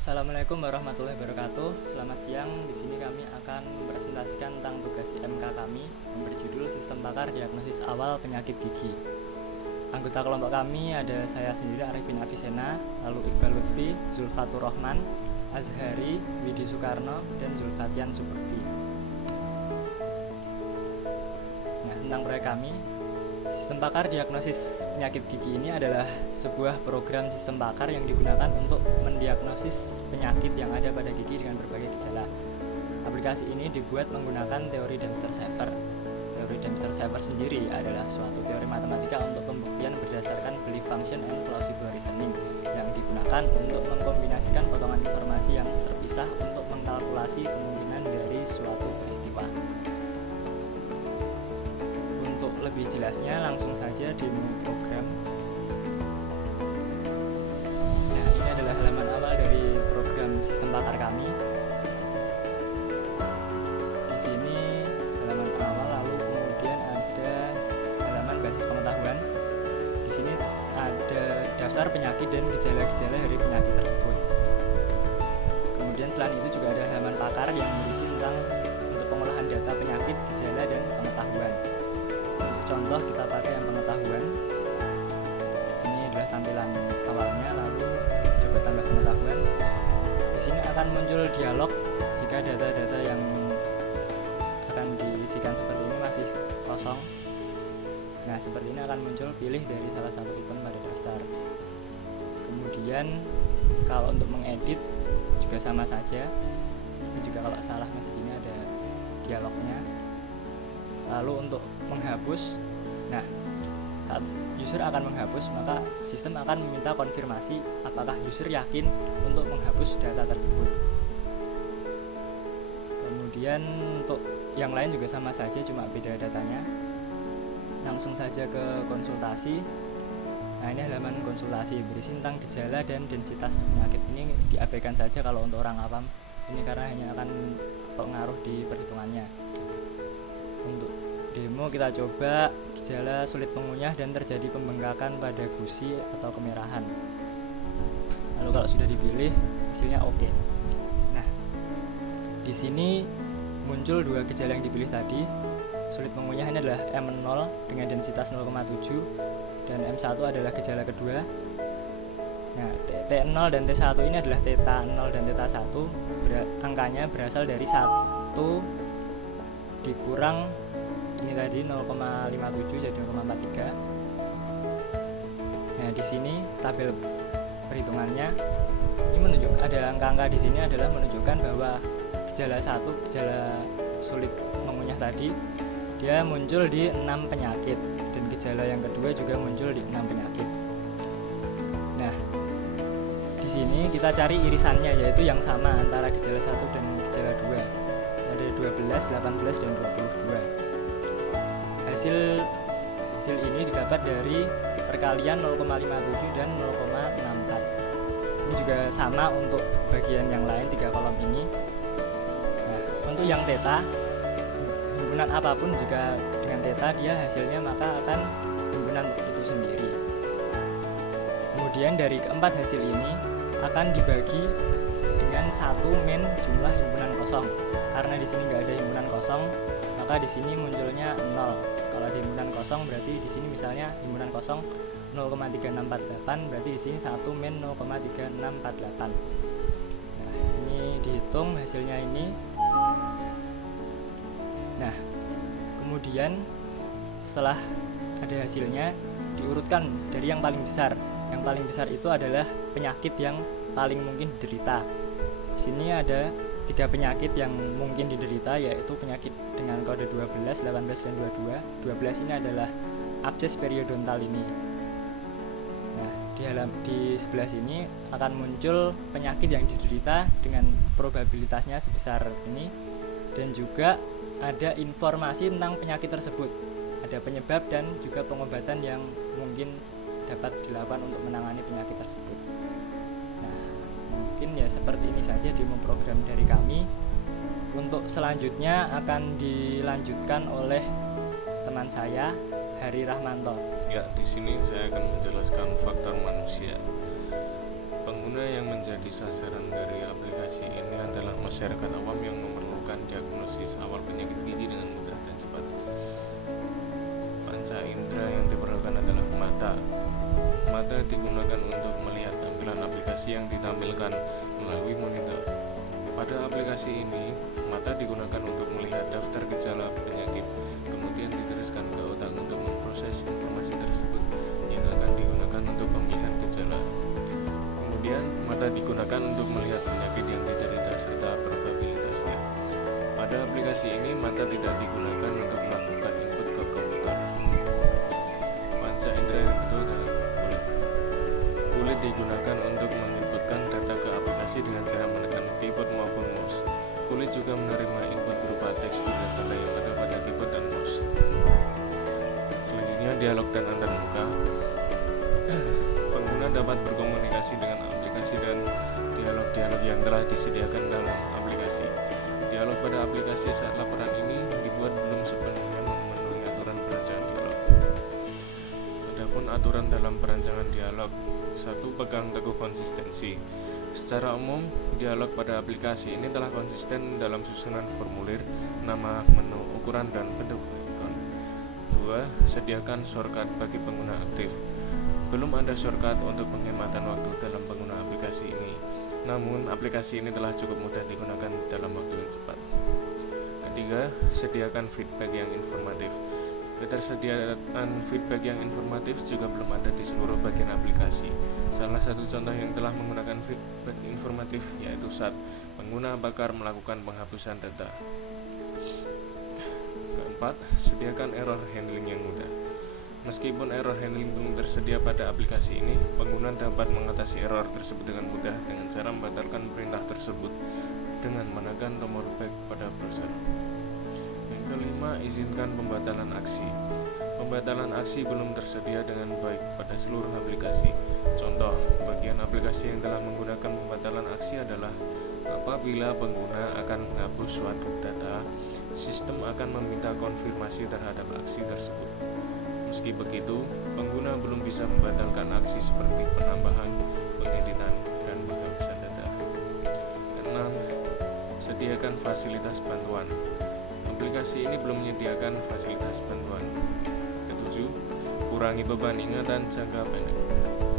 Assalamualaikum warahmatullahi wabarakatuh. Selamat siang. Di sini kami akan mempresentasikan tentang tugas IMK kami yang berjudul Sistem Pakar Diagnosis Awal Penyakit Gigi. Anggota kelompok kami ada saya sendiri Arifin Avisena, lalu Iqbal Lutfi, Zulfatur Rahman, Azhari, Widi Soekarno, dan Zulfatian Superti. Nah, tentang proyek kami, Sistem Pakar Diagnosis Penyakit Gigi ini adalah sebuah program sistem pakar yang digunakan untuk mendiagnosis penyakit yang ada pada gigi dengan berbagai gejala. Aplikasi ini dibuat menggunakan teori Dempster-Shafer. Teori Dempster-Shafer sendiri adalah suatu teori matematika untuk pembuktian berdasarkan belief function and plausible reasoning yang digunakan untuk mengkombinasikan potongan informasi yang terpisah untuk mengkalkulasi kemungkinan dari suatu peristiwa. Untuk lebih jelasnya langsung saja demo program. Nah, ini adalah halaman awal dari program sistem pakar kami. Di sini halaman awal, lalu kemudian ada halaman basis pengetahuan. Di sini ada daftar penyakit dan gejala-gejala dari penyakit tersebut. Kemudian selain itu juga ada halaman pakar yang berisi tentang untuk pengolahan data penyakit, gejala, dan pengetahuan. Contoh kita pakai yang pengetahuan. Ini adalah tampilan awalnya, lalu coba tambah pengetahuan. Di sini akan muncul dialog jika data-data yang akan diisikan seperti ini masih kosong. Nah, seperti ini akan muncul pilih dari salah satu ikon pada daftar. Kemudian kalau untuk mengedit juga sama saja. Ini juga kalau salah masih ini ada dialognya. Lalu untuk menghapus, nah saat user akan menghapus maka sistem akan meminta konfirmasi apakah user yakin untuk menghapus data tersebut. Kemudian untuk yang lain juga sama saja, cuma beda datanya. Langsung saja ke konsultasi. Nah, ini halaman konsultasi berisi tentang gejala dan densitas penyakit. Ini diabaikan saja kalau untuk orang awam, ini karena hanya akan pengaruh di perhitungannya. Untuk demo kita coba gejala sulit mengunyah dan terjadi pembengkakan pada gusi atau kemerahan. Lalu kalau sudah dipilih hasilnya oke. Nah, di sini muncul dua gejala yang dipilih tadi. Sulit mengunyah ini adalah M0 dengan densitas 0,7 dan M1 adalah gejala kedua. Nah, T0 dan T1 ini adalah theta 0 dan theta 1. Angkanya berasal dari 1 dikurang ini tadi 0,57 jadi 0,43. Nah, di sini tabel perhitungannya ini menunjuk ada angka-angka di sini adalah menunjukkan bahwa gejala 1, gejala sulit mengunyah tadi dia muncul di 6 penyakit dan gejala yang kedua juga muncul di 6 penyakit. Nah, di sini kita cari irisannya yaitu yang sama antara gejala 1 dan gejala 2. Ada 12, 18 dan 22. Hasil ini didapat dari perkalian 0,57 dan 0,64. Ini juga sama untuk bagian yang lain 3 kolom ini. Nah, untuk yang theta, himpunan apapun jika dengan theta dia hasilnya maka akan himpunan itu sendiri. Kemudian dari keempat hasil ini akan dibagi dengan satu min jumlah himpunan kosong. Karena di sini nggak ada himpunan kosong, maka di sini munculnya 0. Kalau ada himpunan kosong berarti di sini misalnya himpunan kosong 0,3648, berarti di sini 1 min 0,3648. Nah, ini dihitung hasilnya ini. Nah, kemudian setelah ada hasilnya diurutkan dari yang paling besar. Yang paling besar itu adalah penyakit yang paling mungkin diderita. Di sini ada 3 penyakit yang mungkin diderita, yaitu penyakit dengan kode 12, 18, dan 22. 12 ini adalah absces periodontal ini. Nah, di sebelah sini akan muncul penyakit yang diderita dengan probabilitasnya sebesar ini, dan juga ada informasi tentang penyakit tersebut. Ada penyebab dan juga pengobatan yang mungkin dapat dilakukan untuk menangani penyakit tersebut. Mungkin ya seperti ini saja demo program dari kami. Untuk selanjutnya akan dilanjutkan oleh teman saya Hari Rahmanto. Ya, di sini saya akan menjelaskan faktor manusia. Pengguna Pengguna yang menjadi sasaran dari aplikasi ini adalah masyarakat awam yang memerlukan diagnosis awal penyakit gigi dengan mudah dan cepat. Panca indera yang diperlukan adalah mata. Mata digunakan untuk melihat tampilan aplikasi yang ditampilkan melalui monitor. Pada aplikasi ini, mata digunakan untuk melihat daftar gejala penyakit, kemudian diteruskan ke otak untuk memproses informasi tersebut yang akan digunakan untuk pemilihan gejala. Kemudian, mata digunakan untuk melihat penyakit yang diderita serta probabilitasnya. Pada aplikasi ini, mata tidak digunakan untuk melakukan input ke komputer. Panca indera yang kedua adalah kulit. Kulit digunakan untuk menginputkan data ke aplikasi dengan cara menekan keyboard maupun mouse. Kulit juga menerima input berupa tekstur dan tanda yang ada pada keyboard dan mouse. Selanjutnya, dialog dan antarmuka. Pengguna dapat berkomunikasi dengan aplikasi dan dialog-dialog yang telah disediakan dalam aplikasi. Dialog pada aplikasi saat laporan ini dibuat belum sepenuhnya memenuhi aturan perancangan dialog. Adapun aturan dalam perancangan dialog, 1. Pegang teguh konsistensi. Secara umum, dialog pada aplikasi ini telah konsisten dalam susunan formulir, nama, menu, ukuran, dan bentuk ikon. 2. Sediakan shortcut bagi pengguna aktif. Belum ada shortcut untuk penghematan waktu dalam pengguna aplikasi ini. Namun, aplikasi ini telah cukup mudah digunakan dalam waktu yang cepat. Ketiga, sediakan feedback yang informatif. Ketersediaan feedback yang informatif juga belum ada di seluruh bagian aplikasi. Salah satu contoh yang telah menggunakan feedback informatif yaitu saat pengguna bakar melakukan penghapusan data. Keempat, sediakan error handling yang mudah. Meskipun error handling belum tersedia pada aplikasi ini, pengguna dapat mengatasi error tersebut dengan mudah dengan cara membatalkan perintah tersebut dengan menekan tombol back pada browser. Yang kelima, izinkan pembatalan aksi. Pembatalan aksi belum tersedia dengan baik pada seluruh aplikasi. Contoh, bagian aplikasi yang telah menggunakan pembatalan aksi adalah apabila pengguna akan menghapus suatu data, sistem akan meminta konfirmasi terhadap aksi tersebut. Meski begitu, pengguna belum bisa membatalkan aksi seperti penambahan, pengeditan, dan penghapusan data. Keenam, sediakan fasilitas bantuan. Aplikasi ini belum menyediakan fasilitas bantuan. Ketujuh, kurangi beban ingatan jangka pendek.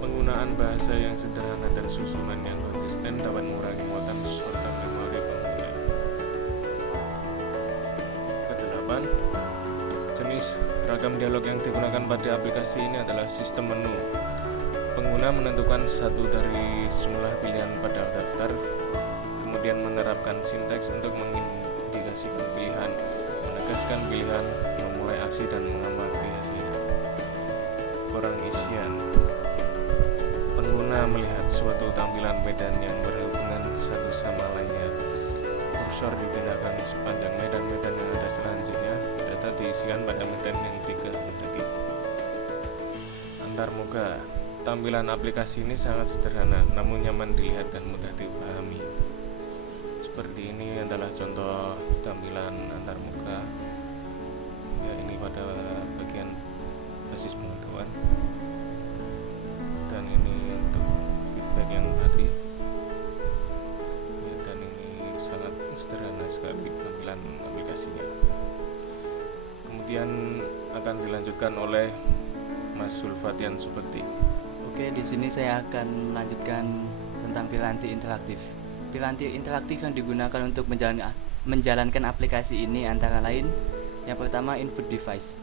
Penggunaan bahasa yang sederhana dan susunan yang konsisten dapat mengurangi muatan shortcut memori pengguna. Kedelapan, jenis ragam dialog yang digunakan pada aplikasi ini adalah sistem menu. Pengguna menentukan satu dari jumlah pilihan pada daftar, kemudian menerapkan sinteks untuk mengindikasikan pilihan, menegaskan pilihan, memulai aksi, dan mengamati hasilnya. Kurang isian. Pengguna melihat suatu tampilan medan yang berhubungan satu sama lainnya. Kursor dipindahkan sepanjang medan-medan yang ada selanjutnya. Data diisikan pada medan yang dikehendaki. Antarmuka. Tampilan aplikasi ini sangat sederhana, namun nyaman dilihat dan mudah dipahami. Seperti ini adalah contoh tampilan antarmuka. Ya, ini pada bagian basis pengetahuan. Dan ini untuk feedback yang tadi. Ya, dan ini sangat sederhana sekali tampilan aplikasinya. Kemudian akan dilanjutkan oleh Mas Sulfatian Suberti. Oke, di sini saya akan melanjutkan tentang piranti interaktif. Piranti interaktif yang digunakan untuk menjalankan aplikasi ini antara lain yang pertama input device.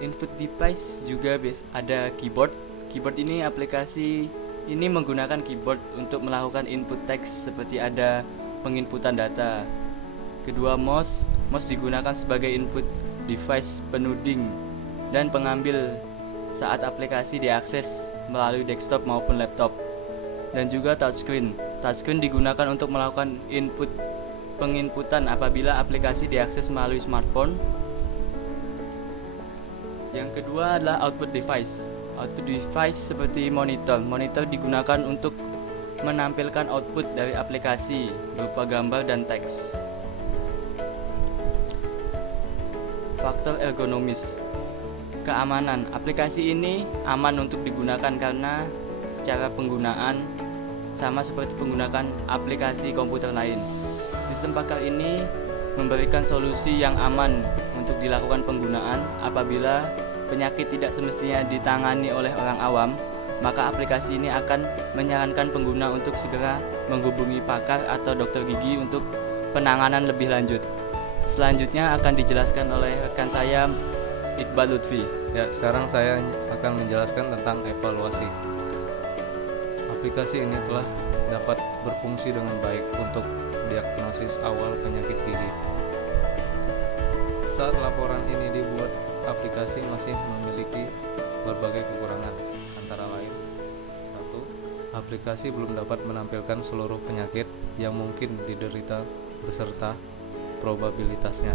Input device juga ada keyboard. Keyboard ini aplikasi ini menggunakan keyboard untuk melakukan input teks seperti ada penginputan data. Kedua, mouse digunakan sebagai input device penuding dan pengambil saat aplikasi diakses melalui desktop maupun laptop. Dan juga touchscreen. Touchscreen digunakan untuk melakukan penginputan apabila aplikasi diakses melalui smartphone. Yang kedua adalah output device. Output device seperti monitor. Monitor digunakan untuk menampilkan output dari aplikasi berupa gambar dan teks. Faktor ergonomis. Keamanan. Aplikasi ini aman untuk digunakan karena secara penggunaan sama seperti menggunakan aplikasi komputer lain. Sistem pakar ini memberikan solusi yang aman untuk dilakukan penggunaan apabila penyakit tidak semestinya ditangani oleh orang awam, maka aplikasi ini akan menyarankan pengguna untuk segera menghubungi pakar atau dokter gigi untuk penanganan lebih lanjut. Selanjutnya akan dijelaskan oleh rekan saya, Iqbal Lutfi. Ya, sekarang saya akan menjelaskan tentang evaluasi. Aplikasi ini telah dapat berfungsi dengan baik untuk diagnosis awal penyakit gigi. Saat laporan ini dibuat, aplikasi masih memiliki berbagai kekurangan, antara lain: 1. Aplikasi belum dapat menampilkan seluruh penyakit yang mungkin diderita beserta probabilitasnya.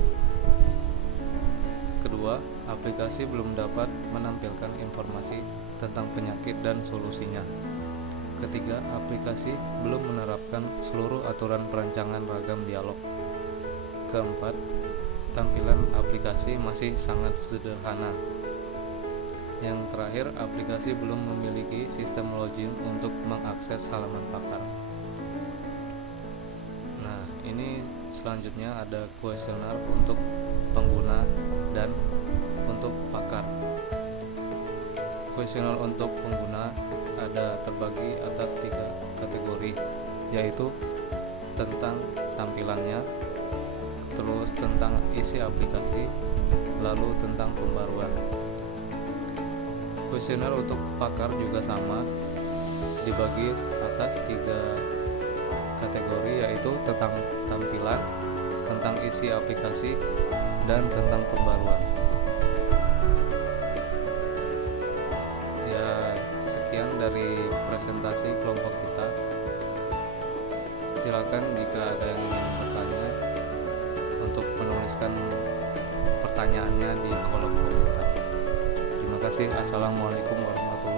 Kedua, aplikasi belum dapat menampilkan informasi tentang penyakit dan solusinya. Ketiga, aplikasi belum menerapkan seluruh aturan perancangan ragam dialog. Keempat, tampilan aplikasi masih sangat sederhana. Yang terakhir, aplikasi belum memiliki sistem login untuk mengakses halaman pakar. Nah, ini selanjutnya ada kuesioner untuk pengguna dan untuk pakar. Kuesioner untuk pengguna ada terbagi atas 3 kategori, yaitu tentang tampilannya, terus tentang isi aplikasi, lalu tentang pembaruan. Kuesioner untuk pakar juga sama, dibagi atas 3 kategori, yaitu tentang tampilan, tentang isi aplikasi, dan tentang pembaruan. Ya, sekian dari presentasi kelompok kita. Silakan jika ada yang ingin bertanya untuk menuliskan pertanyaannya di kolom komentar. Terima kasih. Assalamualaikum warahmatullahi wabarakatuh.